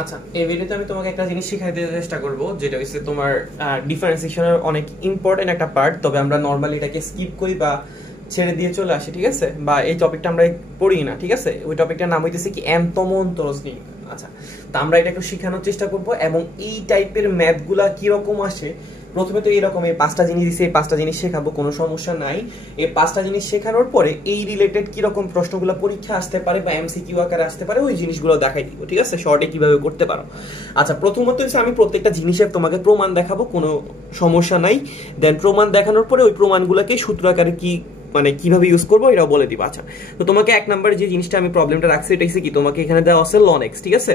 আচ্ছা, এই ভিডিওতে আমি তোমাকে একটা জিনিস শিখাই দিতে চেষ্টা করব, যেটা হচ্ছে তোমার ডিফারেন্সিয়েশনের অনেক ইম্পর্টেন্ট একটা পার্ট। তবে আমরা নর্মালি এটাকে স্কিপ করি বা ছেড়ে দিয়ে চলে আসি, ঠিক আছে? বা এই টপিকটা আমরা পড়ি না, ঠিক আছে? ওই টপিকটার নাম হইতেছে কি এনতম অন্তরজ। আচ্ছা, তা আমরা এটা একটু শেখানোর চেষ্টা করব এবং এই টাইপের ম্যাথগুলা কিরকম আসে। প্রথমে তো এইরকম এই 5টা জিনিস দিচ্ছে, এই 5টা জিনিস শেখাবো, কোনো সমস্যা নাই। এই 5টা জিনিস শেখানোর পরে এই রিলেটেড কিরকম প্রশ্নগুলো পরীক্ষা আসতে পারে বা এমসিকিউ আকারে আসতে পারে ওই জিনিসগুলো দেখাই দিব, ঠিক আছে? শর্টে কিভাবে করতে পারো। আচ্ছা, প্রথমত হচ্ছে আমি প্রত্যেকটা জিনিসের তোমাকে প্রমাণ দেখাবো, কোনো সমস্যা নাই। দেন প্রমাণ দেখানোর পরে ওই প্রমাণগুলোকে সূত্র আকারে কি মানে কিভাবে ইউজ করবো এটাও বলে দিব। আচ্ছা, তো তোমাকে 1 নম্বরে যে জিনিসটা আমি প্রবলেমটা রাখছি এটা হচ্ছে কি, তোমাকে এখানে দেওয়া আছে ln x, ঠিক আছে?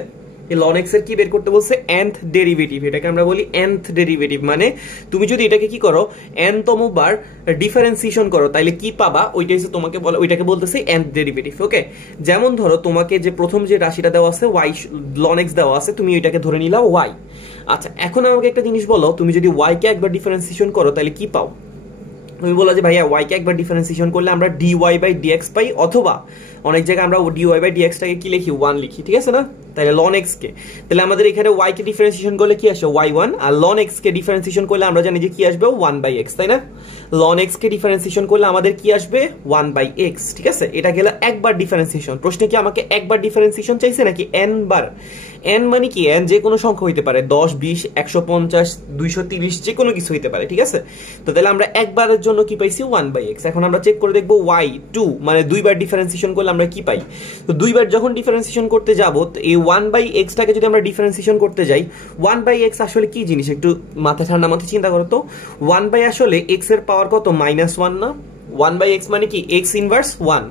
এই ln x এর কি বের করতে বলছে? nth derivative. এটাকে আমরা বলি nth ডেরিভেটিভ। মানে তুমি যদি এটাকে কি করো, n তম বার ডিফারেন্সিয়েশন করো, তাইলে কি পাবা ওইটা হচ্ছে তোমাকে বলে, ওইটাকে বলতেছে nth ডেরিভেটিভ। ওকে, যেমন ধরো তোমাকে যে প্রথম যে রাশিটা দেওয়া আছে y, ln x দেওয়া আছে, তুমি ওইটাকে ধরে নিলাও y। আচ্ছা, এখন আমাকে একটা জিনিস বলো, তুমি যদি y কে একবার ডিফারেন্সিয়েশন করো তাহলে কি পাও? তুমি বলো যে ভাইয়া y কে একবার ডিফারেন্সিয়েশন করলে আমরা dy বাই dx পাই, অথবা অনেক জায়গায় আমরা dy বাই dx টাকে কি লিখি? 1 লিখি, ঠিক আছে না? তাহলে ln x কে, তাহলে আমাদের এখানে y কে ডিফারেন্সিয়েশন করলে কি আসে? y1। আর ln x কে ডিফারেন্সিয়েশন করলে আমরা জানি যে কি আসবে? 1 বাই x, তাই না? ln x কে ডিফারেন্সিয়েশন করলে আমাদের কি আসবে? 1 বাই x, ঠিক আছে? এটা গেল একবার ডিফারেন্সিয়েশন। প্রশ্নে কি আমাকে একবার ডিফারেন্সিয়েশন চাইছে নাকি n বার? n মানে কি? n যে কোনো সংখ্যা হইতে পারে, 10, 20, 150, 230, যে কোনো কিছু হইতে পারে, ঠিক আছে? তো তাহলে আমরা একবারের জন্য কি পাইছি? 1 বাই x। এখন আমরা চেক করে দেখবো y2, মানে দুইবার ডিফারেন্সিয়েশন করলে আমরা কি পাই। তো দুইবার যখন ডিফারেন্সিয়েশন করতে যাব, এই 1 বাই x টাকে যদি আমরা ডিফারেন্সিয়েশন করতে যাই, 1 বাই x আসলে কি জিনিস একটু মাথা ঠান্ডা মাথায় চিন্তা করো তো। 1 বাই আসলে x এর পাওয়ার কত? -1 না? 1 বাই x মানে কি? x inverse 1।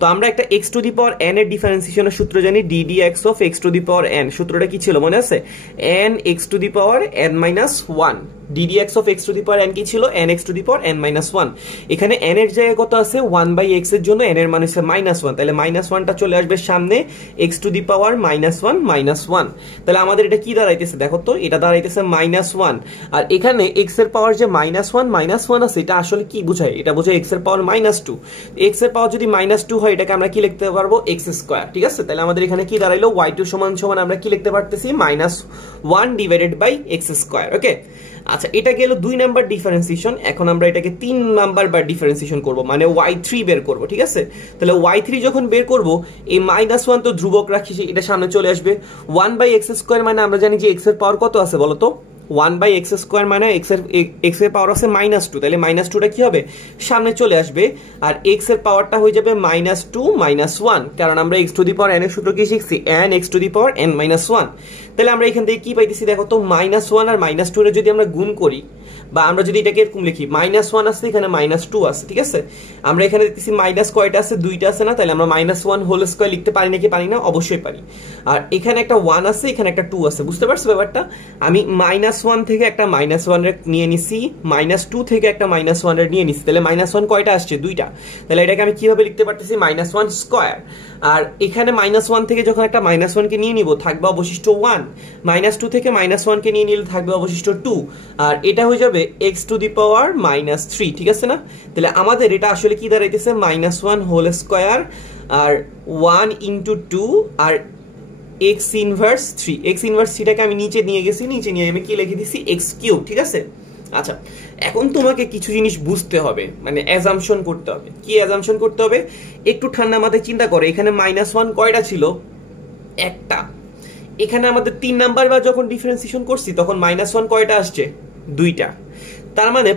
তো আমরা একটা x to the power n এর ডিফারেন্সিয়েশনের সূত্র জানি, ddx of x to the power n। সূত্রটা কি ছিল মনে আছে? n x to the power n minus 1। ddx of x to the power n কি ছিল? n x to the power n minus 1। এখানে n এর জায়গায় কত আছে? 1 বাই x এর জন্য n এর মান হচ্ছে -1, তাহলে -1টা চলে আসবে সামনে, x টু দি পাওয়ার -1 -1। তাহলে আমাদের এটা কি দাঁড়াইতেছে দেখো তো, এটা দাঁড়াইতেছে -1। আর এখানে x এর পাওয়ার যে -1 আছে, এটা আসলে কি বোঝায়? এটা বোঝায় x এর পাওয়ার -2। x এর পাওয়ার যদি -2 হয়, এটাকে আমরা কি লিখতে পারবো? x স্কয়ার, ঠিক আছে? তাহলে আমাদের এখানে কি দাঁড়াইলো? y2 সমান সমান আমরা কি লিখতে পারতেছি? -1 ডিভাইডেড বাই x স্কয়ার। ওকে, আচ্ছা, এটা গেল 2 নাম্বার ডিফারেন্সিয়েশন। এখন আমরা এটাকে 3 নাম্বার বার ডিফারেন্সিয়েশন করব, মানে y3 বের করব, ঠিক আছে? তাহলে y3 যখন বের করব, এই -1 তো ধ্রুবক রাখি, এটা সামনে চলে আসবে। 1 বাই x স্কয়ার মানে আমরা জানি যে x এর পাওয়ার কত আছে বলো তো? 1 বাই x স্কয়ার মানে x এর পাওয়ার আছে -2, তাহলে -2টা কি হবে? সামনে চলে আসবে। আর x এর পাওয়ারটা হয়ে যাবে -2 -1, কারণ আমরা x to the power n এর সূত্র কি শিখছি? n x to the power n -1। তাহলে আমরা এখান থেকে কি পাইতেছি দেখো তো, -1 আর -2 এর যদি আমরা গুণ করি, বা আমরা যদি এটাকে এরকম লিখি, -1 আছে এখানে, -2 আছে, ঠিক আছে? আমরা এখানে দেখতেছি মাইনাস কয়টা আছে? 2টা আছে না? তাহলে আমরা -1 হোল স্কয়ার লিখতে পারি নাকি পারি না? অবশ্যই পারি। আর এখানে একটা 1 আছে, এখানে একটা 2 আছে, বুঝতে পারছো ব্যাপারটা? আমি -1 থেকে একটা -1 এর নিয়ে নিছি, -2 থেকে একটা -1 এর নিয়ে নিছি, তাহলে -1 কয়টা আসছে? 2টা। তাহলে এটাকে আমি কিভাবে লিখতে পারতেছি? -1 স্কয়ার। আর এখানে -1 থেকে যখন একটা -1 কে নিয়ে নিব, থাকবে অবশিষ্ট 1। -2 থেকে -1 কে নিয়ে নিলে থাকবে অবশিষ্ট 2। আর এটা হয়ে যাবে x টু দি পাওয়ার -3, ঠিক আছে না? তাহলে আমাদের এটা আসলে কি দাঁড়াইতেছে? -1 হোল স্কয়ার আর 1 ইনটু 2 আর x ইনভার্স 3। x ইনভার্স 3টাকে আমি নিচে নিয়ে গেছি, নিচে নিয়ে আমি কি লিখে দিছি? x কিউব, ঠিক আছে? আচ্ছা, এখন তোমাকে কিছু জিনিস বুঝতে হবে, মানে অ্যাজাম্পশন করতে হবে। কি অ্যাজাম্পশন করতে হবে? একটু ঠান্ডা মাথায় চিন্তা করো, এখানে -1 কয়টা ছিল? একটা। এখানে আমাদের 3 নাম্বার বার যখন ডিফারেন্সিয়েশন করছি, তখন -1 কয়টা আসছে? 2টা। তার মানে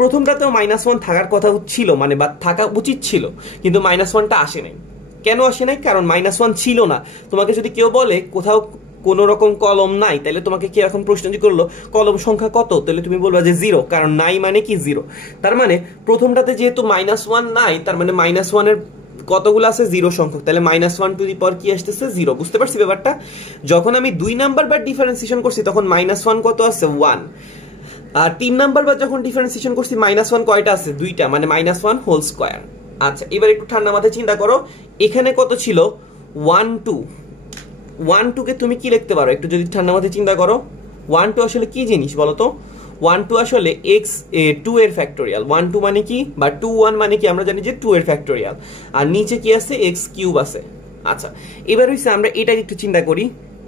প্রথমটাতেও -1 থাকার কথা ছিল, মানে বা থাকা উচিত ছিল, কিন্তু -1টা আসে নাই। কেন আসে নাই? কারণ -1 ছিল না। তোমাকে যদি কেউ বলে কোথাও কোন রকম কলম নাই, তাহলে তোমাকে কি এখন প্রশ্ন করলো কলম সংখ্যা কত, তাহলে তুমি বলবা যে 0, কারণ নাই মানে কি 0। তার মানে প্রথমটাতে যেহেতু -1 নাই, তার মানে -1 এর কতগুলো আছে? 0 সংখ্যক, তাহলে -1 টু দি পাওয়ার কি আসতেছে? 0। বুঝতে পারছি ব্যাপারটা? যখন আমি 2 নাম্বার বার ডিফারেন্সিয়েশন করছি, তখন -1 কত আছে? 1। আর 3 নাম্বার বার যখন ডিফারেন্সিয়েশন করছি, -1 কয়টা আছে? 2টা, মানে -1 হোল স্কয়ার। আচ্ছা, এবার একটু ঠান্ডা মাথায় চিন্তা করো, এখানে কত ছিল? 1 2। 1 2 কে তুমি কি লিখতে পারো? একটু যদি ঠান্ডা মাথায় চিন্তা করো, 1 2 আসলে কি জিনিস বলো তো? 1 2 আসলে x2 এর ফ্যাক্টোরিয়াল। 1 2 মানে কি, বা 2 1 মানে কি? আমরা জানি যে 2 এর ফ্যাক্টোরিয়াল। আর নিচে কি আছে? x কিউব আছে। আচ্ছা, এবার হইছে আমরা এটাকে একটু চিন্তা করি,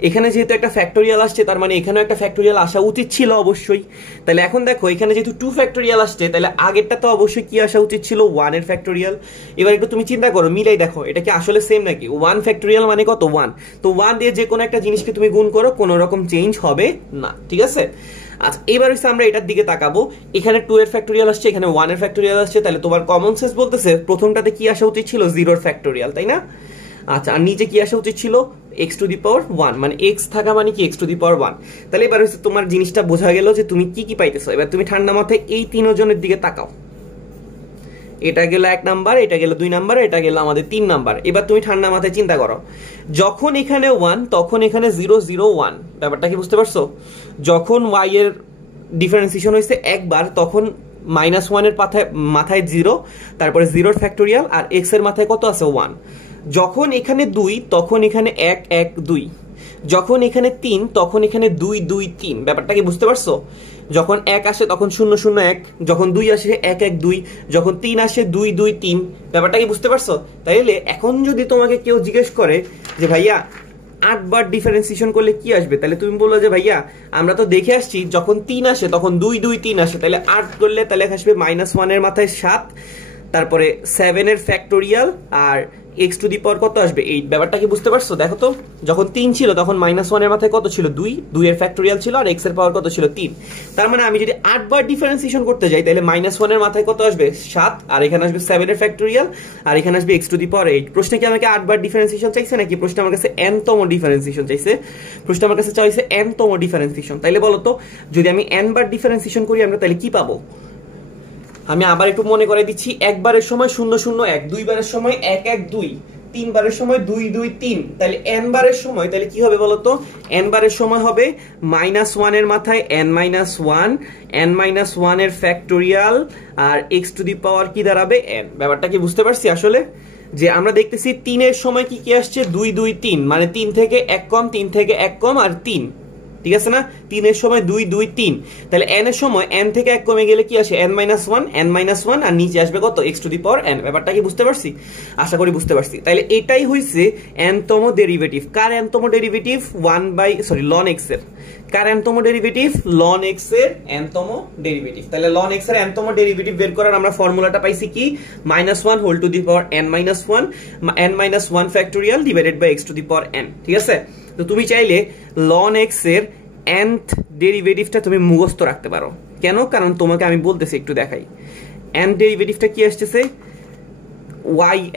এখানে যেহেতু একটা ফ্যাক্টোরিয়াল আসছে তার মানে এখানেও একটা ফ্যাক্টোরিয়াল আসা উচিত ছিল অবশ্যই। তাহলে এখন দেখো এখানে যেহেতু 2 ফ্যাক্টোরিয়াল আসছে তাহলে আগেরটা তো অবশ্যই কি আসা উচিত ছিল 1 এর ফ্যাক্টোরিয়াল। এবার একটু তুমি চিন্তা করো, মিলাই দেখো এটা কি আসলে সেম নাকি। 1 ফ্যাক্টোরিয়াল মানে কত 1, তো 1 দিয়ে যে কোনো একটা জিনিসকে তুমি গুণ করো কোনো রকম চেঞ্জ হবে না, ঠিক আছে। আচ্ছা এবার হচ্ছে আমরা এটার দিকে তাকাবো, এখানে 2 এর ফ্যাক্টোরিয়াল আসছে, এখানে 1 এর ফ্যাক্টোরিয়াল আসছে, তাহলে তোমার কমন সেন্স বলতেছে প্রথমটাতে কি আসা উচিত ছিল 0 এর ফ্যাক্টোরিয়াল, তাই না। আচ্ছা আর নিচে কি আসা উচিত ছিল x টু দি পাওয়ার 1, মানে x থাকা মানে কি x টু দি পাওয়ার 1। তাহলে এবার হচ্ছে তোমার জিনিসটা বোঝা গেল যে তুমি কি কি পাইতেছো। এবার তুমি ঠান্ডা মাথায় এই তিনজনের দিকে তাকাও, এটা গেল 1 নাম্বার, এটা গেল 2 নাম্বার, এটা গেল আমাদের 3 নাম্বার। এবার তুমি ঠান্ডা মাথায় চিন্তা করো, যখন এখানে 1 তখন এখানে 0 0 1, ব্যাপারটা কি বুঝতে পারছো। যখন y এর ডিফারেন্সিয়েশন হয়েছে একবার তখন -1 এর মাথায় 0, তারপরে 0 ফ্যাক্টোরিয়াল, আর x এর মাথায় কত আছে 1। যখন এখানে 2 তখন এখানে 1 1 2, যখন এখানে 3 তখন এখানে 2 2 3, ব্যাপারটা কি বুঝতে পারছো। যখন 1 আসে তখন 0 0 1, যখন 2 আসে 1 1 2, যখন 3 আসে 2 2 3, ব্যাপারটা কি বুঝতে পারছো। তাইলে এখন যদি তোমাকে কেউ জিজ্ঞেস করে যে ভাইয়া 8 বার ডিফারেন্সিয়েশন করলে কি আসবে, তাহলে তুমি বললো যে ভাইয়া আমরা তো দেখে আসছি যখন 3 আসে তখন 2 2 3 আসে, তাহলে 8 করলে তাহলে আসবে -1 এর মাথায় 7, তারপরে 7 এর ফ্যাক্টোরিয়াল, আর x টু দি পাওয়ার কত আসবে 8। ব্যাপারটা কি বুঝতে পারছো। দেখো তো যখন 3 ছিল তখন -1 এর মাথায় কত ছিল 2, 2 এর ফ্যাক্টোরিয়াল ছিল, আর x এর পাওয়ার কত ছিল 3। তার মানে আমি যদি 8 বার ডিফারেন্সিয়েশন করতে যাই তাহলে -1 এর মাথায় কত আসবে 7, আর এখানে আসবে 7 এর ফ্যাক্টোরিয়াল, আর এখানে আসবে x টু দি পাওয়ার 8। প্রশ্নে কি আমাকে 8 বার ডিফারেন্সিয়েশন চাইছে নাকি প্রশ্নে আমার কাছে n তম ডিফারেন্সিয়েশন চাইছে। প্রশ্নে আমার কাছে চাইছে n তম ডিফারেন্সিয়েশন। তাইলে বলো তো যদি আমি n বার ডিফারেন্সিয়েশন করি আমরা তাহলে কি পাবো। আমি আবার একটু মনে করে দিচ্ছি, একবারের সময় 0 0 1, দুইবারের সময় 1 1 2, 3 বারের সময় 2 2 3, তাহলে n বারের সময় তাহলে কি হবে বলতো। n বারের সময় হবে -1 এর মাথায় n -1, n -1 এর ফ্যাক্টোরিয়াল, আর x টু দি পাওয়ার কি দাঁড়াবে n। ব্যাপারটা কি বুঝতে পারছি আসলে, যে আমরা দেখতেছি 3 এর সময় কি কি আসছে 2 2 3, মানে 3 থেকে 1 কম, 3 থেকে 1 কম আর 3, ঠিক আছে না। 3 এর সময় 2 2 3, তাহলে n এর সময় n থেকে 1 কমে গেলে কি আসে n -1, আর নিচে আসবে কত x to the power n। ব্যাপারটা কি বুঝতে পারছি, আশা করি বুঝতে পারছি। তাহলে এটাই হইছে n তম ডেরিভেটিভ। কার n তম ডেরিভেটিভ ln x এর। কার n তম ডেরিভেটিভ ln x এর n তম ডেরিভেটিভ। তাহলে ln x এর n তম ডেরিভেটিভ বের করার আমরা ফর্মুলাটা পাইছি কি -1 whole to the power n -1 factorial divided by x to the power n, ঠিক আছে। তো তুমি চাইলে ln x এর nth ডেরিভেটিভটা তুমি মুখস্থ রাখতে পারো। কেন, কারণ তোমাকে আমি বলতেছি একটু দেখাই। n ডেরিভেটিভটা কি আসছে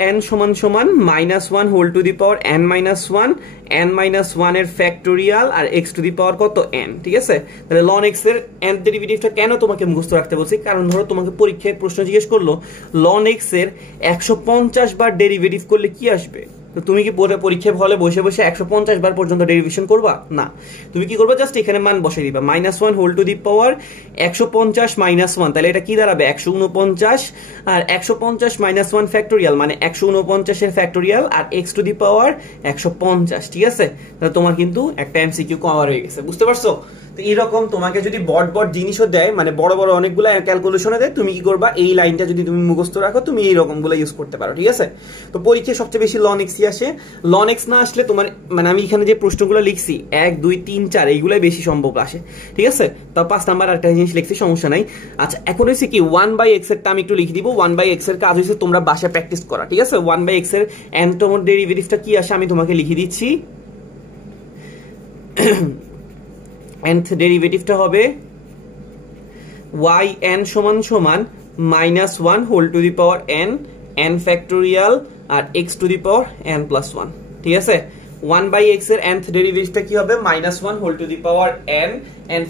yn সমান সমান -1 whole to the power n -1 এর ফ্যাক্টোরিয়াল, আর x টু দি পাওয়ার কত n, ঠিক আছে। তাহলে ln x এর nth ডেরিভেটিভটা কেন তোমাকে মুখস্থ রাখতে বলছি, কারণ ধরো তোমাকে পরীক্ষায় প্রশ্ন জিজ্ঞেস করলো ln x এর 150 বার ডেরিভেটিভ করলে কি আসবে। তো তুমি কি পরীক্ষায় হলে বসে বসে 150 বার পর্যন্ত ডেরিভেশন করবা না, তুমি কি করবা জাস্ট এখানে মান বসাই দিবা -1 হোল টু দি পাওয়ার 150 -1, তাহলে এটা কি দাঁড়াবে 149, আর 150 -1 ফ্যাক্টোরিয়াল মানে 149 এর ফ্যাক্টোরিয়াল, আর x টু দি পাওয়ার 150, ঠিক আছে। তাহলে তোমার কিন্তু একটা এমসিকিউ কভার হয়ে গেছে, বুঝতে পারছো। তো এরকম তোমাকে যদি বড় জিনিসও দেয়, মানে বড় বড় অনেকগুলো ক্যালকুলেশনে দেয়, তুমি কি করবা এই লাইনটা যদি তুমি মুখস্থ রাখো তুমি এইরকম গুলো ইউজ করতে পারো, ঠিক আছে। তো পরীক্ষায় সবচেয়ে বেশি ln x আসে। ln x না আসলে তোমার মানে আমি এখানে যে প্রশ্নগুলো লিখছি 1 2 3 4 এইগুলাই বেশি সম্ভব আসে, ঠিক আছে। তাও 5 নাম্বার একটা জিনিস লিখছি, সমস্যা নাই। আচ্ছা এখন হচ্ছে কি 1/x এর টার্ম একটু লিখে দিব। 1/x এর কাজ হচ্ছে তোমরা বাসায় প্র্যাকটিস করা, ঠিক আছে। 1/x এর n তম ডেরিভেটিভটা কি আসে আমি তোমাকে লিখে দিচ্ছি। nth ডেরিভেটিভটা হবে yn সমান সমান -1 whole to the power n factorial, আর x to the power n+1, ঠিক আছে। 1/x এর nth ডেরিভেটিভটা কি হবে -1 whole to the power n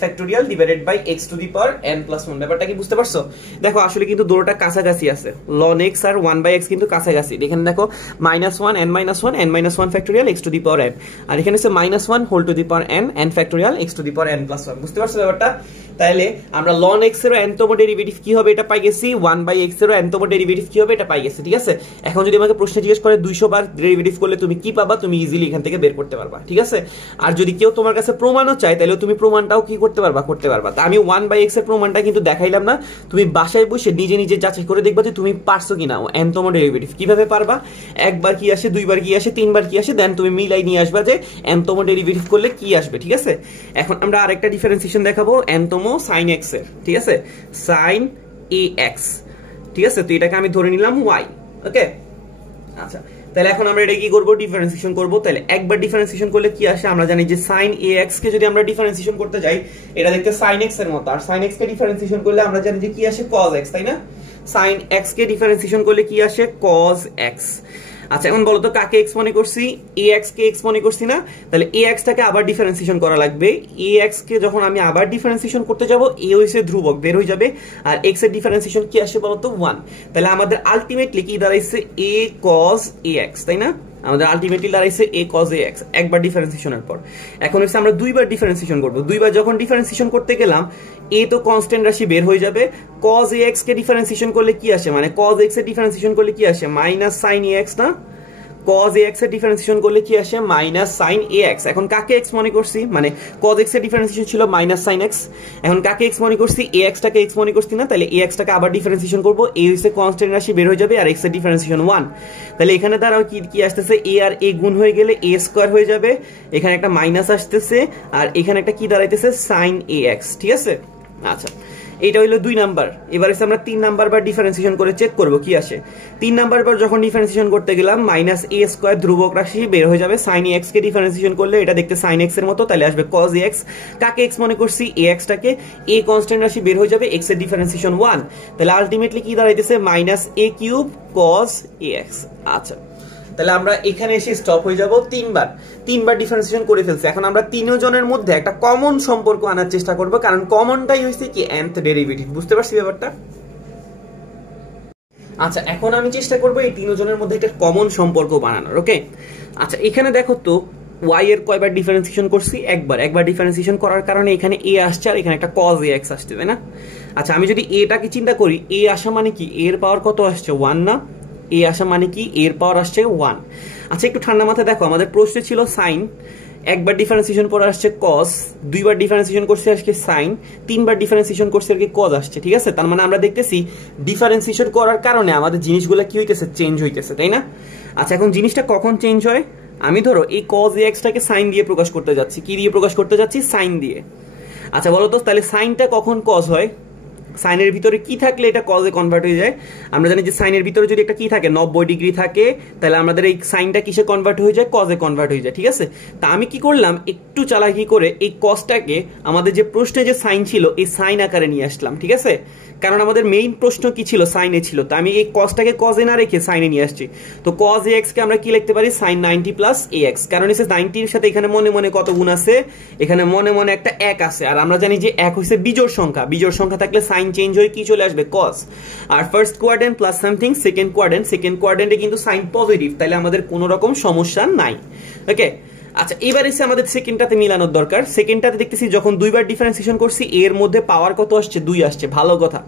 factorial divided by x to the power n+1। ব্যাপারটা কি বুঝতে পারছো। দেখো আসলে কিন্তু দুটোটা কাছাকাছি আছে, ln x আর 1/x কিন্তু কাছাকাছি। এখানে দেখো -1 n-1 factorial x to the power n, আর এখানে হচ্ছে -1 whole to the power n factorial x to the power n+1, বুঝতে পারছো ব্যাপারটা। তাহলে আমরা ln x এর n তম ডেরিভেটিভ কি হবে এটা পাই গেছি, 1/x এর n তম ডেরিভেটিভ কি হবে এটা পাই গেছি, ঠিক আছে। এখন যদি আমাকে প্রশ্ন জিজ্ঞেস করে 200 বার ডেরিভেটিভ করলে তুমি কি পাবা, তুমি ইজিলি এখান থেকে বের করতে পারবা, ঠিক আছে। আর যদি কেউ তোমার কাছে প্রমাণও চায় তাহলে তুমি প্রমাণটাও কি করতে পারবা, তা আমি 1/x এর প্রমাণটা কিন্তু দেখাইলাম না, তুমি বাসায় বসে নিজে নিজে যাচাই করে দেখবা যে তুমি পারছো কিনা nতম ডেরিভেটিভ। কিভাবে পারবা, একবার কি আসে, দুইবার কি আসে, তিনবার কি আসে, দেন তুমি মিলাই নিয়ে আসবা যে nতম ডেরিভেটিভ করলে কি আসবে। ঠিক আছে, এখন আমরা আরেকটা ডিফারেন্সিয়েশন দেখাবো nতম sin x এর। ঠিক আছে, sin ax। ঠিক আছে, তো এটাকে আমি ধরে নিলাম y। ওকে, আচ্ছা তাহলে এখন আমরা এটা কি করব, ডিফারেন্সিয়েশন করব। তাহলে একবার ডিফারেন্সিয়েশন করলে কি আসে, আমরা জানি যে sin ax কে যদি আমরা ডিফারেন্সিয়েশন করতে যাই, এটা দেখতে sin x এর মতো, আর sin x কে ডিফারেন্সিয়েশন করলে আমরা জানি যে কি আসে, cos x, তাই না? sin x কে ডিফারেন্সিয়েশন করলে কি আসে, cos x। আচ্ছা এখন বলো তো কাকে x মনে করছি, ax কে x মনে করছি না? তাহলে ax টাকে আবার ডিফারেন্সিয়েশন করা লাগবে। ax কে যখন আমি আবার ডিফারেন্সিয়েশন করতে যাব, a হইছে ধ্রুবক, বের হয়ে যাবে, আর x এর ডিফারেন্সিয়েশন কি আসে বলো তো, 1। তাহলে আমাদের আলটিমেটলি কি দাঁড়াইছে, a cos ax, তাই না? আমাদের আলটিমেটলি দাঁড়াইছে a cos ax একবার ডিফারেন্সিয়েশনের পর। এখন হচ্ছে আমরা দুইবার ডিফারেন্সিয়েশন করব। দুইবার যখন ডিফারেন্সিয়েশন করতে গেলাম, a তো কনস্ট্যান্ট রাশি বের হয়ে যাবে, cos ax কে ডিফারেন্সিয়েশন করলে কি আসে, মানে cos x এর ডিফারেন্সিয়েশন করলে কি আসে, মাইনাস sin ax না? cos ax এর ডিফারেন্সিয়েশন করলে কি আসে, মাইনাস sin ax। এখন কাকে x মনে করছি, মানে cos x এর ডিফারেন্সিয়েশন ছিল মাইনাস sin x, এখন কাকে x মনে করছি, ax টাকে x মনে করছি না? তাহলে ax টাকে আবার ডিফারেন্সিয়েশন করব, a হইছে কনস্ট্যান্ট রাশি বের হয়ে যাবে, আর x এর ডিফারেন্সিয়েশন 1। তাহলে এখানে দাঁড়াও কি কি আসতেছে, a আর a গুণ হয়ে গেলে a স্কয়ার হয়ে যাবে, এখানে একটা মাইনাস আসতেছে, আর এখানে একটা কি দাঁড়াইতেছে, sin ax। ঠিক আছে, আচ্ছা এটা হইলো 2 নাম্বার। এবার এসে আমরা 3 নাম্বার বার ডিফারেন্সিয়েশন করে চেক করব কি আসে। 3 নাম্বার বার যখন ডিফারেন্সিয়েশন করতে গেলাম, মাইনাস a স্কয়ার ধ্রুবক রাশি বের হয়ে যাবে, sin ax কে ডিফারেন্সিয়েশন করলে এটা দেখতে sin x এর মতো, তাহলে আসবে cos ax। কাকে x মনে করছি, ax টাকে, a কনস্ট্যান্ট রাশি বের হয়ে যাবে, x এর ডিফারেন্সিয়েশন 1। তাহলে আলটিমেটলি কি দাঁড়াইতেছে, minus a cube cos ax। আচ্ছা তাহলে আমরা এখানে এসে স্টপ হয়ে যাব, তিনবার ডিফারেন্সিয়েশন করে ফেলছি। এখন আমরা তিনজনের মধ্যে একটা কমন সম্পর্ক আনার চেষ্টা করব, কারণ কমনটাই হইছে কি, nth ডেরিভেটিভ। বুঝতে পারছি ব্যাপারটা? আচ্ছা এখন আমি চেষ্টা করব এই তিনজনের মধ্যে একটা কমন সম্পর্ক বানানোর। ওকে, আচ্ছা এখানে দেখো তো y এর কয়বার ডিফারেন্সিয়েশন করছি, একবার ডিফারেন্সিয়েশন করার কারণে এখানে a আসছে, আর এখানে একটা cos ax আসছে, তাই না? আচ্ছা আমি যদি a টাকে চিন্তা করি, a আসা মানে কি, a এর পাওয়ার কত আসছে, 1 না? a আসা মানে কি, এর পাওয়ার আসছে 1। আচ্ছা একটু ঠান্ডা মাথায় দেখো, আমাদের প্রশ্নে ছিল sin, একবার ডিফারেন্সিয়েশন পরে আসছে cos, দুইবার ডিফারেন্সিয়েশন করছে আজকে sin, তিনবার ডিফারেন্সিয়েশন করছে আর কি cos আসছে। ঠিক আছে, তার মানে আমরা দেখতেছি ডিফারেন্সিয়েশন করার কারণে আমাদের জিনিসগুলো কি হইতেছে, চেঞ্জ হইতেছে, তাই না? আচ্ছা এখন জিনিসটা কখন চেঞ্জ হয়, আমি ধরো এই cos ax টাকে sin দিয়ে প্রকাশ করতে যাচ্ছি, কি দিয়ে প্রকাশ করতে যাচ্ছি, sin দিয়ে। আচ্ছা বলো তো তাহলে সাইনটা কখন cos হয়, সাইনের ভিতরে কি থাকলে এটা কজে কনভার্ট হয়ে যায়? আমরা জানি যে সাইনের ভিতরে যদি একটা কি থাকে, 90 ডিগ্রি থাকে, তাহলে আমাদের এই সাইনটা কিসে কনভার্ট হয়ে যায়, কজে কনভার্ট হয়ে যায়। ঠিক আছে, তা আমি কি করলাম, একটু চালাকি করে এই কজটাকে আমাদের যে প্রশ্নে যে সাইন ছিল এই সাইন আকারে নিয়ে আসলাম। ঠিক আছে, কারণ আমাদের মেইন প্রশ্ন কি ছিল, সাইনে ছিল, তো আমি এই কজটাকে কজে না রেখে সাইনে নিয়ে আসছি। তো cos ax কে আমরা কি লিখতে পারি, sin 90 প্লাস ax, কারণ এসে 90 এর সাথে এখানে মনে মনে কত গুণ আছে, এখানে মনে মনে একটা 1 আছে, আর আমরা জানি যে 1 হইছে বিজোড় সংখ্যা, বিজোড় সংখ্যা থাকলে সাইন চেঞ্জ হয়ে কি চলে আসবে, cos। আর first quadrant plus something, second কোয়াড্রেন্টে কিন্তু সাইন পজিটিভ, তাহলে আমাদের কোনো রকম সমস্যা নাই। ওকে, আচ্ছা এবার এসে আমাদের সেকেন্ডটাতে মিলানোর দরকার। সেকেন্ডটাতে দেখতেছি যখন দুইবার ডিফারেন্সিয়েশন করছি, এর মধ্যে পাওয়ার কত আসছে, 2 আসছে, ভালো কথা।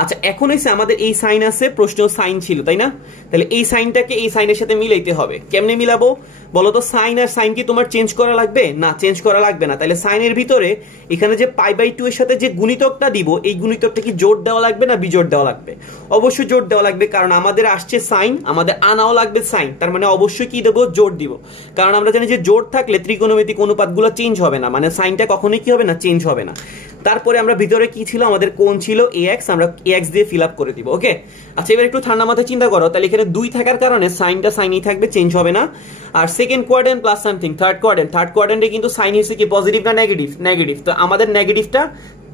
আচ্ছা এখন এসে আমাদের এই সাইন আছে, প্রশ্ন সাইন ছিল, তাই না? তাহলে এই সাইনটাকে এই সাইনের সাথে মিলাইতে হবে। কেমনে মিলাবো বলো তো, সাইন আর সাইন কি তোমার চেঞ্জ করা লাগবে? না, চেঞ্জ করা লাগবে না। তাহলে সাইনের ভিতরে এখানে যে π/2 এর সাথে যে গুণিতকটা দিব, এই গুণিতকটা কি জোড় দেওয়া লাগবে না বিজোড় দেওয়া লাগবে? অবশ্যই জোড় দেওয়া লাগবে, কারণ আমাদের আসছে সাইন, আমাদের আনাও লাগবে সাইন, তার মানে অবশ্যই কি দেবো, জোড় দিব। কারণ আমরা জানি যে জোড় থাকলে ত্রিকোণমিতিক অনুপাতগুলো চেঞ্জ হবে না, মানে সাইনটা কখনোই কি হবে না, চেঞ্জ হবে না। তারপরে আমরা ভিতরে কি ছিল, আমাদের কোণ ছিল ax, আমরা ax দিয়ে ফিল আপ করে দিব। ওকে, আচ্ছা এবার একটু ঠান্ডা মাথায় চিন্তা করো, তাহলে এখানে 2 থাকার কারণে সাইনটা সাইনই থাকবে, চেঞ্জ হবে না। আর second quadrant plus something, third কোয়াড্রেন্টে কিন্তু সাইন হচ্ছে কি পজিটিভ না নেগেটিভ, নেগেটিভ, তো আমাদের নেগেটিভটা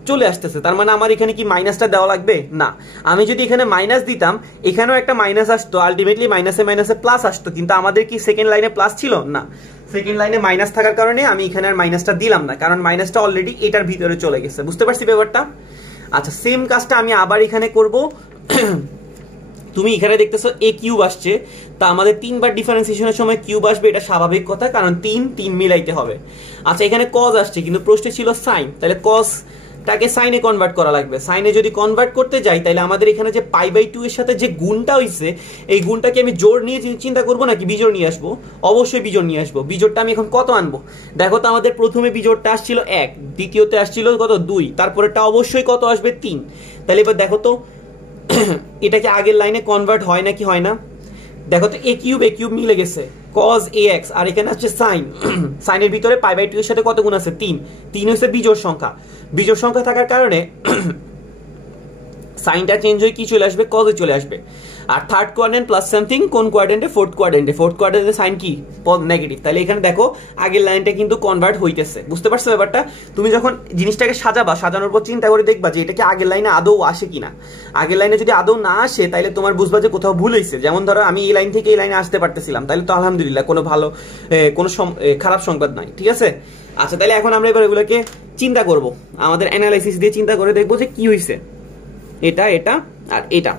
চলে আসতেছে, তার মানে আমার এখানে কি মাইনাসটা দেওয়া লাগবে না। আমি যদি এখানে মাইনাস দিতাম, এখানেও একটা মাইনাস আসতো, আলটিমেটলি মাইনাসে মাইনাসে প্লাস আসতো, কিন্তু আমাদের কি সেকেন্ড লাইনে প্লাস ছিল না, সেকেন্ড লাইনে মাইনাস থাকার কারণে আমি এখানে আর মাইনাসটা দিলাম না, কারণ মাইনাসটা অলরেডি এটার ভিতরে চলে গেছে। বুঝতে পারছি ব্যাপারটা? আচ্ছা সেম কাজটা আমি আবার এখানে করব। তুমি এখানে দেখতেছো a কিউব আসছে, তা আমাদের 3বার ডিফারেন্সিয়েশনের সময় কিউব আসবে, এটা স্বাভাবিক কথা, কারণ 3 মিলাইতে হবে। আচ্ছা এখানে cos আসছে, কিন্তু প্রশ্নে ছিল sin, তাহলে cos টাকে সাইনে কনভার্ট করা লাগবে। সাইনে যদি কনভার্ট করতে যাই তাহলে আমাদের এখানে যে π/2 এর সাথে যে গুণটা হইছে এই গুণটাকে আমি জোড় নিয়ে চিন্তা করব নাকি বিজোড় নিয়ে আসবো? অবশ্যই বিজোড় নিয়ে আসবো। বিজোড়টা আমি এখন কত আনবো? দেখো তো আমাদের প্রথমে বিজোড়টা আসছিল 1, দ্বিতীয়তে আসছিল কত 2, তারপরেটা অবশ্যই কত আসবে 3। তাহলে এবার দেখো তো এটাকে আগের লাইনে কনভার্ট হয় নাকি হয় না? দেখো তো a কিউব মিলে গেছে cos ax, আর এখানে আছে সাইন। সাইনের ভিতরে π/2 এর সাথে কত গুণ আছে? 3। 3 হচ্ছে বিজোড় সংখ্যা। বিজোড় সংখ্যা থাকার কারণে সাইনটা চেঞ্জ হয়ে কি চলে আসবে? cos এ চলে আসবে। আর থার্ড কোয়াড্রেন্ট প্লাস সামথিং কোন কোয়াড্রেন্টে? ফোর্থ কোয়াড্রেন্টে। ফোর্থ কোয়াড্রেন্টে সাইন কি? নেগেটিভ। তাহলে এখানে দেখো আগের লাইনটা কিন্তু কনভার্ট হইতেছে। বুঝতে পারছো ব্যাপারটা? তুমি যখন জিনিসটাকে সাজাবা, সাজানোর পর চিন্তা করে দেখবা যে এটা কি আগের লাইনে আদৌ আসে কিনা। আগের লাইনে যদি আদৌ না আসে তাহলে তোমার বুঝবা যে কোথাও ভুল হয়েছে। যেমন ধরো আমি এই লাইন থেকে এই লাইনে আসতে পারতেছিলাম, তাহলে তো আলহামদুলিল্লাহ, কোনো ভালো কোনো খারাপ সংবাদ নাই। ঠিক আছে? আচ্ছা, তাহলে এখন আমরা এবার এগুলোকে চিন্তা করব, আমাদের অ্যানালাইসিস দিয়ে চিন্তা করে দেখবো যে কি হয়েছে। এটা এটা আর এটা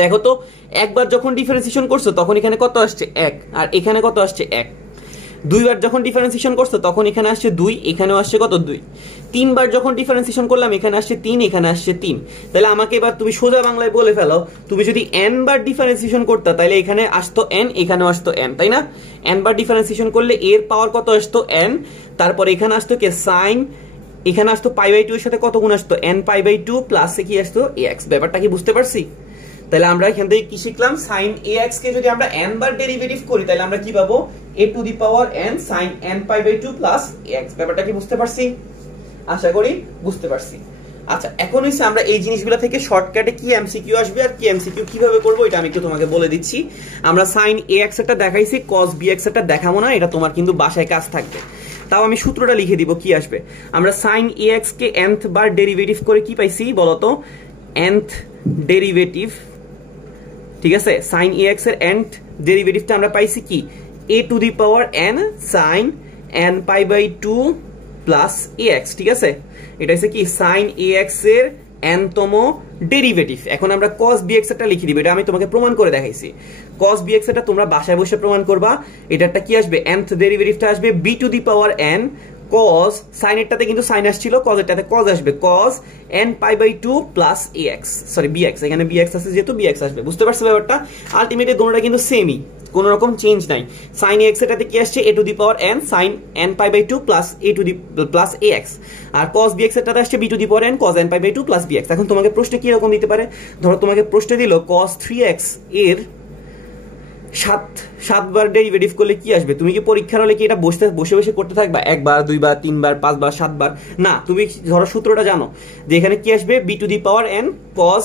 দেখো তো, একবার যখন ডিফারেন্সিয়েশন করছো তখন এখানে কত আসছে? 1, আর এখানে কত আসছে? 1। দুইবার যখন ডিফারেন্সিয়েশন করছো তখন এখানে আসছে 2, এখানেও আসছে কত? 2। তিনবার যখন ডিফারেন্সিয়েশন করলাম এখানে আসছে 3, এখানে আসছে 3। তাহলে আমাকে এবার তুমি সোজা বাংলায় বলে ফেলো, তুমি যদি n বার ডিফারেন্সিয়েশন করতে তাহলে এখানে আসতো n, এখানেও আসতো n, তাই না? n বার ডিফারেন্সিয়েশন করলে এর পাওয়ার কত আসতো? n। তারপর এখানে আসতো কে? সাইন। এখানে আসতো π/2 এর সাথে কত গুণ আসতো? n π/2 প্লাস কি আসতো? ax। ব্যাপারটা কি বুঝতে পারছি? তাহলে আমরা এখান থেকে কি শিখলাম? sin ax কে যদি আমরা n বার ডেরিভেটিভ করি তাহলে আমরা কি পাবো? a to the power n sin n π/2 plus ax। ব্যাপারটা কি বুঝতে পারছি? আশা করি বুঝতে পারছি। আচ্ছা, এখন হইছে আমরা এই জিনিসগুলো থেকে শর্টকাটে কি এমসিকিউ আসবে আর কি এমসিকিউ কিভাবে করব এটা আমি একটু তোমাকে বলে দিচ্ছি। আমরা sin ax একটা দেখাইছি, cos bx একটা দেখাবো না, এটা তোমার কিন্তু বাসায় কাজ থাকবে। তাও আমি সূত্রটা লিখে দিব কি আসবে। আমরা sin ax কে nth বার ডেরিভেটিভ করে কি পাইছি বলতো? nth derivative. ঠিক আছে? sin ax এর nth ডেরিভেটিভটা আমরা পাইছি কি? a to the power n sin n π/2 plus ax। ঠিক আছে? এটা হচ্ছে কি? sin ax এর n তম ডেরিভেটিভ। এখন আমরা cos bx এটা লিখে দিব, এটা আমি তোমাকে প্রমাণ করে দেখাইছি। cos bx এটা তোমরা বাসায় বসে প্রমাণ করবা। এটাটা কি আসবে? nth ডেরিভেটিভটা আসবে b to the power n cos, sin এরটাতে কিন্তু sin আসছিল, cos এরটাতে cos আসবে, cos n π/2 plus ax, sorry bx, এখানে bx আছে যেহেতু bx আসবে। বুঝতে পারছো ব্যাপারটা? আলটিমেটলি দুটোটা কিন্তু সেমই, কোনো রকম চেঞ্জ নাই। sin ax এটাতে কি আসছে? a to the power n sin n π/2 plus a to the plus ax, আর cos bx এটাতে আসছে b to the power n cos n π/2 plus bx। এখন তোমাকে প্রশ্নে কি রকম দিতে পারে? ধরো তোমাকে প্রশ্নে দিল cos 3x এর 7 বার ডেরিভেটিভ করলে কি আসবে? তুমি কি পরীক্ষার হলে কি এটা বসে বসে করতে থাকবা? 1 বার 2 বার 3 বার 5 বার 7 বার? না, তুমি ধরো সূত্রটা জানো যে এখানে কি আসবে? b to the power n cos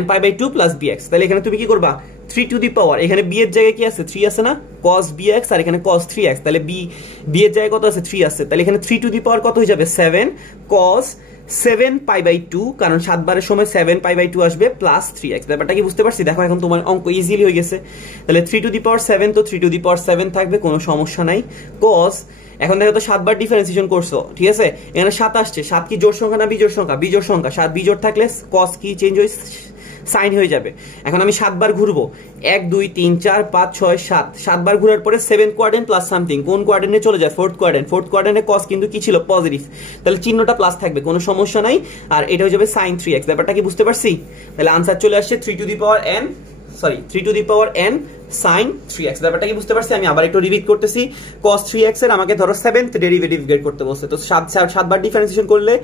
n π/2 plus bx। তাহলে এখানে তুমি কি করবা? 3 টু দি পাওয়ার, এখানে b এর জায়গায় কি আছে? 3 আছে না? cos bx, আর এখানে cos 3x। তাহলে b এর জায়গায় কত আছে? 3 আছে। তাহলে এখানে 3 টু দি পাওয়ার কত হয়ে যাবে? 7 cos 7π/2, কারণ 7 বারের সময় 7π/2 আসবে প্লাস 3x। ব্যাপারটা কি বুঝতে পারছি? দেখো এখন তোমার অঙ্ক ইজিলি হয়ে গেছে। তাহলে 3 টু দি পাওয়ার 7, তো 3 টু দি পাওয়ার 7 থাকবে, কোনো সমস্যা নাই। cos, এখন দেখো তো 7 বার ডিফারেন্সিয়েশন করছো, ঠিক আছে? এখানে 7 আসছে, 7 কি জোড় সংখ্যা না বিজোড় সংখ্যা? বিজোড় সংখ্যা। 7 বিজোড় থাকলে cos কি চেঞ্জ হয়ে সাইন হয়ে যাবে। এখন আমি 7 বার ঘুরবো, 1 2 3 4 5 6 7, 7 বার ঘোরার পরে 7 কোয়াড্রেন্ট প্লাস সামথিং কোন কোয়াড্রেন্টে চলে যায়? Fourth quadrant. ফোর্থ কোয়াড্রেন্টে cos কিন্তু কি ছিল? পজিটিভ। তাহলে চিহ্নটা প্লাস থাকবে, কোনো সমস্যা নাই। আর এটা হয়ে যাবে sin 3x। ব্যাপারটা কি বুঝতে পারছি? তাহলে আনসার চলে আসছে 3 two the power n, sorry 3 two the power n sin 3x। ব্যাপারটা কি বুঝতে পারছি? আমি আবার একটু রিপিট করতেছি। cos 3x এর আমাকে ধরো 7th ডেরিভেটিভ বের করতে বলছে, তো 7 বার ডিফারেন্সিয়েশন করলে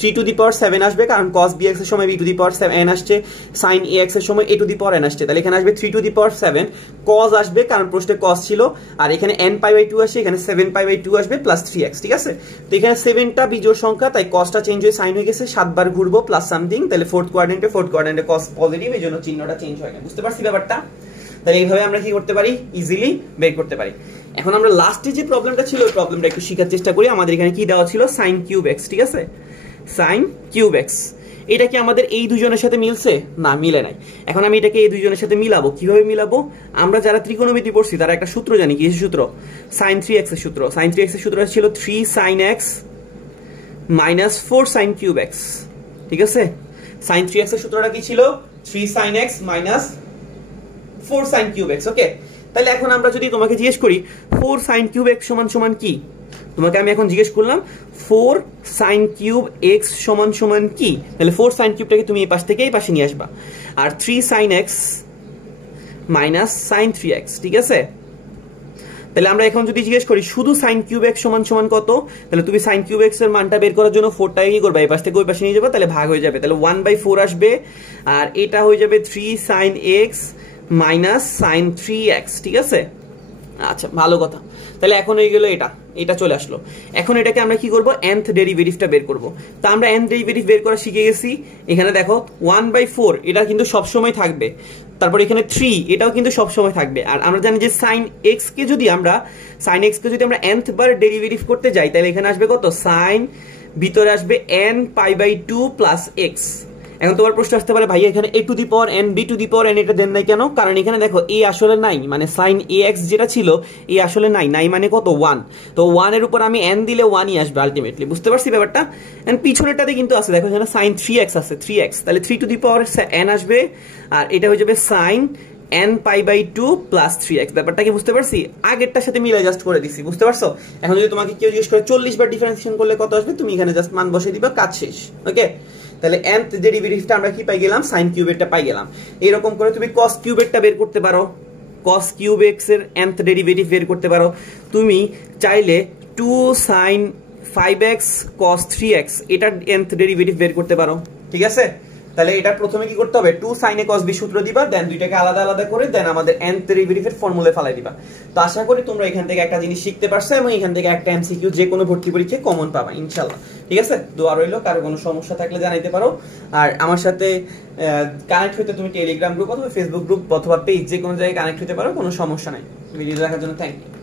3 টু দি পাওয়ার 7 আসবে, কারণ cos bx এর সময় b টু দি পাওয়ার 7 আসছে, sin ax এর সময় a to the power n আসছে। তাহলে এখানে আসবে 3 টু দি পাওয়ার 7, cos আসবে কারণ প্রশ্নে cos ছিল, আর এখানে n π/2 আসে, এখানে 7π/2 আসবে প্লাস 3x। ঠিক আছে? তো এখানে 7টা বিজোড় সংখ্যা, তাই cosটা চেঞ্জ হয়ে sin হয়ে গেছে। 7 বার ঘুরবো প্লাস সামথিং, তাহলে ফোর্থ কোয়াড্রেন্টে cos পজিটিভ, এইজন্য চিহ্নটা চেঞ্জ হয় না। বুঝতে পারছি ব্যাপারটা? তাহলে এইভাবে আমরা কি করতে পারি? ইজিলি বের করতে পারি। এখন আমরা লাস্টে যে প্রবলেমটা ছিল ওই প্রবলেমটা একটু শেখার চেষ্টা করি। আমাদের এখানে কি দেওয়া ছিল? sin cube x। ঠিক আছে? sin কিউব x, এটা কি আমাদের এই দুজনের সাথে মিলছে? না, মিলে নাই। এখন আমি এটাকে এই দুজনের সাথে মিলাবো। কিভাবে মিলাবো? আমরা যারা ত্রিকোণমিতি পড়ছি তারা একটা সূত্র জানি। কি সূত্র? sin 3x এর সূত্র। sin 3x এর সূত্র ছিল 3 sin x minus 4 sin cube x। ঠিক আছে? sin 3x এর সূত্রটা কি ছিল? 3 sin x minus 4 sin cube x। ওকে, তাহলে এখন আমরা যদি তোমাকে জিজ্ঞেস করি 4 sin কিউব x সমান সমান কি, তোমাকে আমি এখন জিজ্ঞেস করলাম 4 sin কিউব x সমান সমান কি, তাহলে 4 sin কিউবটাকে তুমি এই পাশ থেকে এই পাশে নিয়ে আসবা, আর 3 sin x minus sin 3x, ঠিক আছে? তাহলে আমরা এখন যদি জিজ্ঞেস করি শুধু sin কিউব x সমান সমান কত, তাহলে তুমি sin কিউব x এর মানটা বের করার জন্য 4টাকে কি করবে, এই পাশ থেকে ওই পাশে নিয়ে যাবে, তাহলে ভাগ হয়ে যাবে, তাহলে 1/4 আসবে, আর এটা হয়ে যাবে 3 sin x minus sin 3x, ঠিক আছে? আচ্ছা, ভালো কথা। তাহলে এখন হয়ে গেল এটা চলে আসলো। এখন এটাকে আমরা কি করব, nth ডেরিভেটিভটা বের করব। তা আমরা nth ডেরিভেটিভ বের করা শিখে গেছি। এখানে দেখো 1/4 এটা কিন্তু সব সময় থাকবে, তারপর এখানে 3 এটাও কিন্তু সব সময় থাকবে, আর আমরা জানি যে sin x কে যদি আমরা nth বার ডেরিভেটিভ করতে যাই, তাহলে এখানে আসবে কত, sin ভিতরে আসবে n π/2 প্লাস x। এখন তোমার প্রশ্ন আসতে পারে ভাই এখানে a to the power n b to the power n এটা দেন নাই কেন? কারণ এখানে দেখো a আসলে নাই, মানে sin ax যেটা ছিল a আসলে নাই মানে কত, 1। তো 1 এর উপর আমি n দিলে 1ই আসবে আলটিমেটলি, বুঝতে পারছি ব্যাপারটা? এন্ড পিছনেরটাতে কিন্তু আছে, দেখো এখানে sin 3x আছে, 3x, তাহলে 3 টু দি পাওয়ার n আসবে, আর এটা হয়ে যাবে sin n π/2 প্লাস 3x। ব্যাপারটা কি বুঝতে পারছি? আগেরটার সাথে মিলে জাস্ট করে দিছি, বুঝতে পারছো? এখন যদি তোমাকে কেউ জিজ্ঞেস করে 40 বার ডিফারেন্সিয়েশন করলে কত আসবে, তুমি এখানে জাস্ট মান বসিয়ে দিবা, কাজ শেষ। ওকে, তাহলে nth ডেরিভেটিভটা আমরা কি পাই গেলাম, sin কিউবেরটা পাই গেলাম। এরকম করে তুমি cos কিউবেরটা বের করতে পারো, cos কিউব x এর nth ডেরিভেটিভ বের করতে পারো। তুমি চাইলে 2 sin 5x cos 3x এটার nth ডেরিভেটিভ বের করতে পারো, ঠিক আছে? তাহলে এটা প্রথমে কি করতে হবে, 2 sin a cos b সূত্র দিবা, দেন দুইটাকে আলাদা আলাদা করে দেন আমাদের nth ডেরিভেটিভের ফর্মুলায় ফেলাই দিবা। তো আশা করি তোমরা এখান থেকে একটা জিনিস শিখতে পারছো, এবং এখান থেকে একটা এমসিকিউ যে কোনো ভর্তি পরীক্ষায় কমন পাবা ইনশাআল্লাহ, ঠিক আছে? দোয়া রইলো, কারো কোনো সমস্যা থাকলে জানাইতে পারো। আর আমার সাথে কানেক্ট হতে তুমি টেলিগ্রাম গ্রুপ অথবা ফেসবুক গ্রুপ অথবা পেজ যে কোনো জায়গায় কানেক্ট হতে পারো, কোনো সমস্যা নাই। ভিডিও দেখার জন্য থ্যাংক ইউ।